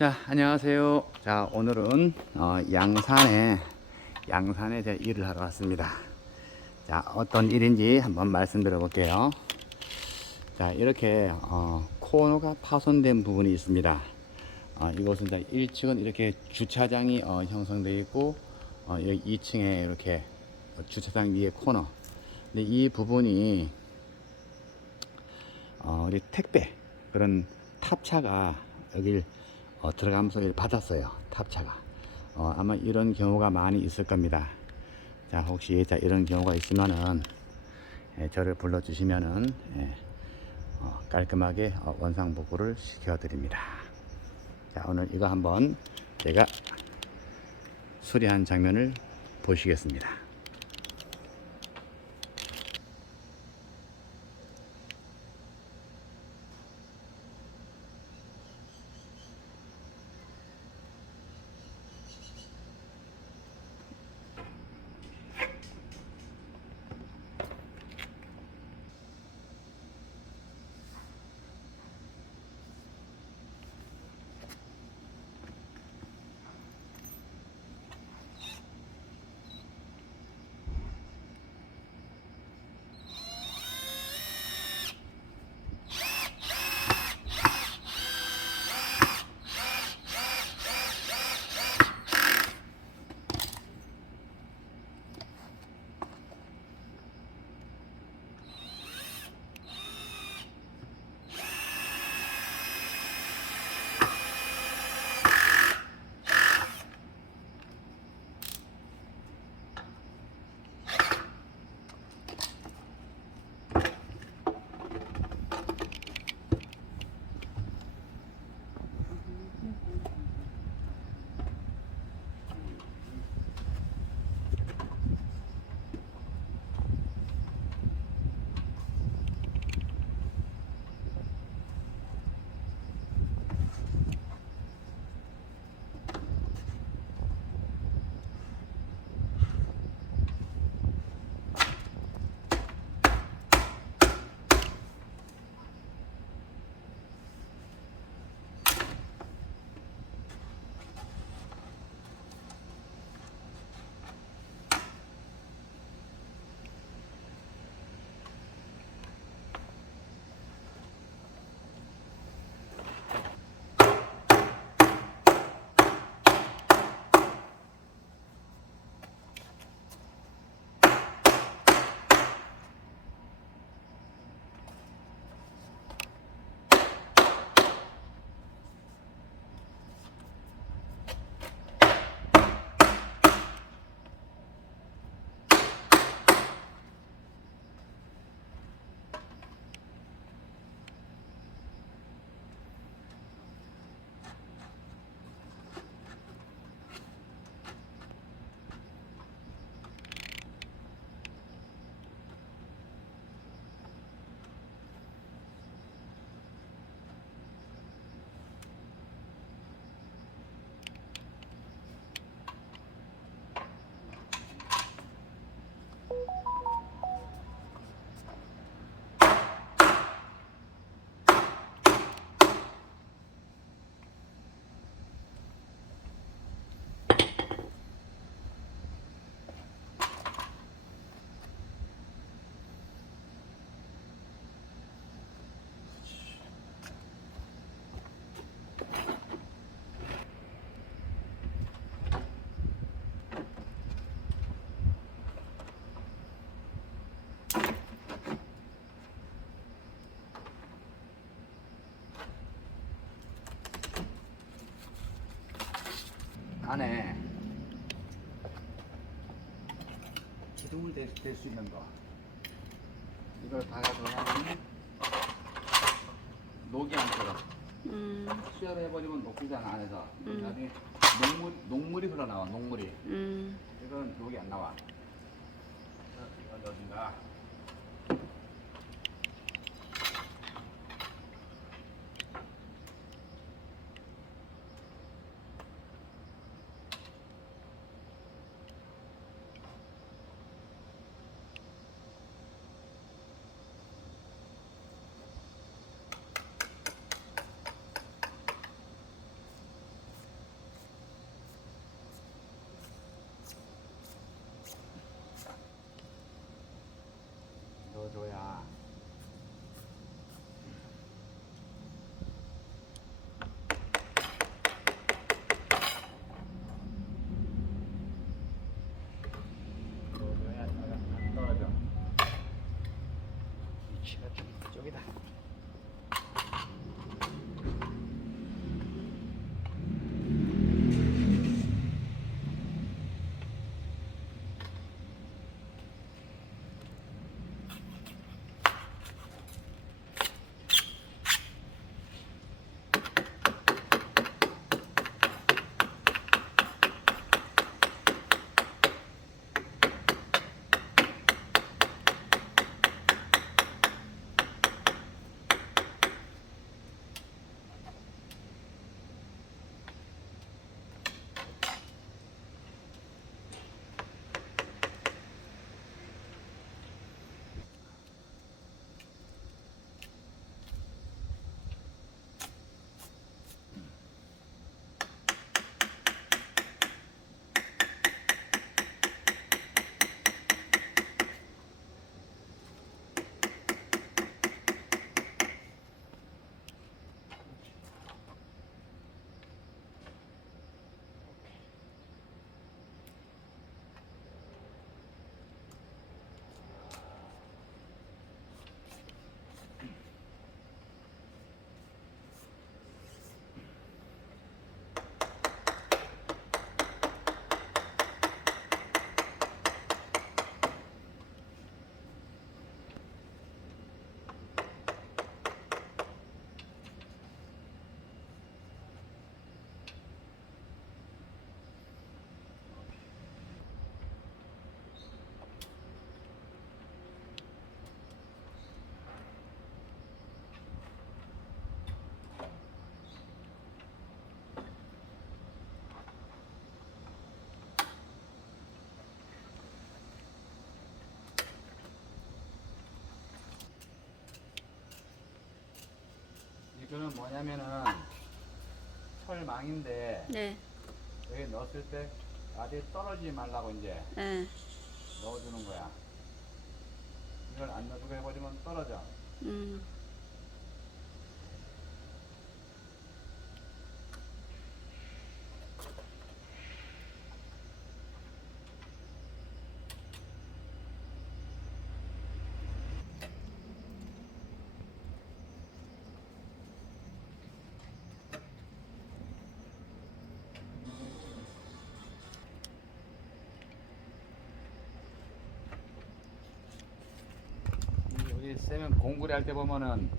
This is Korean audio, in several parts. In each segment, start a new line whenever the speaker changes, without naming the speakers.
자, 안녕하세요. 자, 오늘은 어, 양산에 양산에 제가 일을 하러 왔습니다. 자, 어떤 일인지 한번 말씀드려 볼게요. 자, 이렇게 어, 코너가 파손된 부분이 있습니다. 어, 이곳은 이제 1층은 이렇게 주차장이 어, 형성되어 있고 어, 여기 2층에 이렇게 주차장 위에 코너. 근데 이 부분이 어, 우리 택배 그런 탑차가 여길 어, 들어가면서 받았어요. 탑차가. 어, 아마 이런 경우가 많이 있을 겁니다. 자, 혹시 자, 이런 경우가 있으면은 예, 저를 불러주시면은 예, 어, 깔끔하게 어, 원상복구를 시켜드립니다. 자, 오늘 이거 한번 제가 수리한 장면을 보시겠습니다. 안에. 기둥을 댈 수 있는 거. 이걸 박아줘야지 녹이 않도록
음,
수혈을 해버리면 녹지잖아 안에서.
음.
나중에 녹물, 녹물이 흘러나와 녹물이.
음.
이건 녹이 안 나와. 어딘가 기준은 뭐냐면은 철망인데
네.
여기 넣었을 때 아래 떨어지지 말라고 이제
예.
넣어주는 거야. 이걸 안 넣어주고 해버리면 떨어져.
음.
우리 쌤은 공구리 할 때 보면은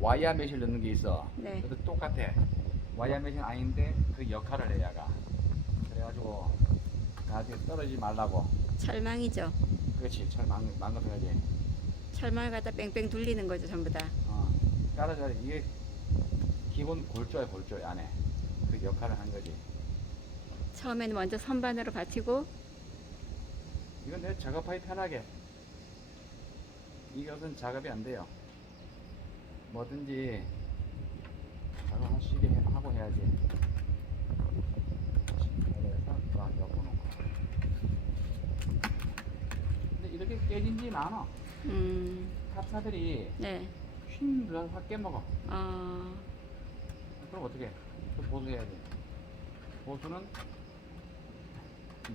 와이어 메시를 넣는 게 있어.
네.
그래도 똑같아. 와이어 메시는 아닌데 그 역할을 해 야가. 그래가지고 나중에 떨어지지 말라고.
철망이죠.
그렇지. 철망 망가져야지.
철망을 갖다 뺑뺑 돌리는 거죠, 전부 다.
어. 깔아줘야 돼. 이게 기본 골조야 골조 안에. 그 역할을 한 거지.
처음에는 먼저 선반으로 받치고
이건 내 작업하기 편하게. 이것은 작업이 안 돼요. 뭐든지 작업하시게 해- 하고 해야지. 그래서 아, 엮어놓고. 근데 이렇게 깨진진 않아.
음.
탑사들이
네.
휜 들어서 확 깨먹어.
어.
그럼 어떻게? 또 보수해야지. 보수는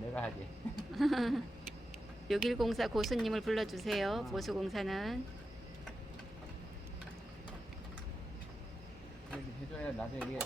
내가 하지.
6104 고수님을 불러주세요.
아.
보수공사는.
이렇게 해줘야 나중에 이게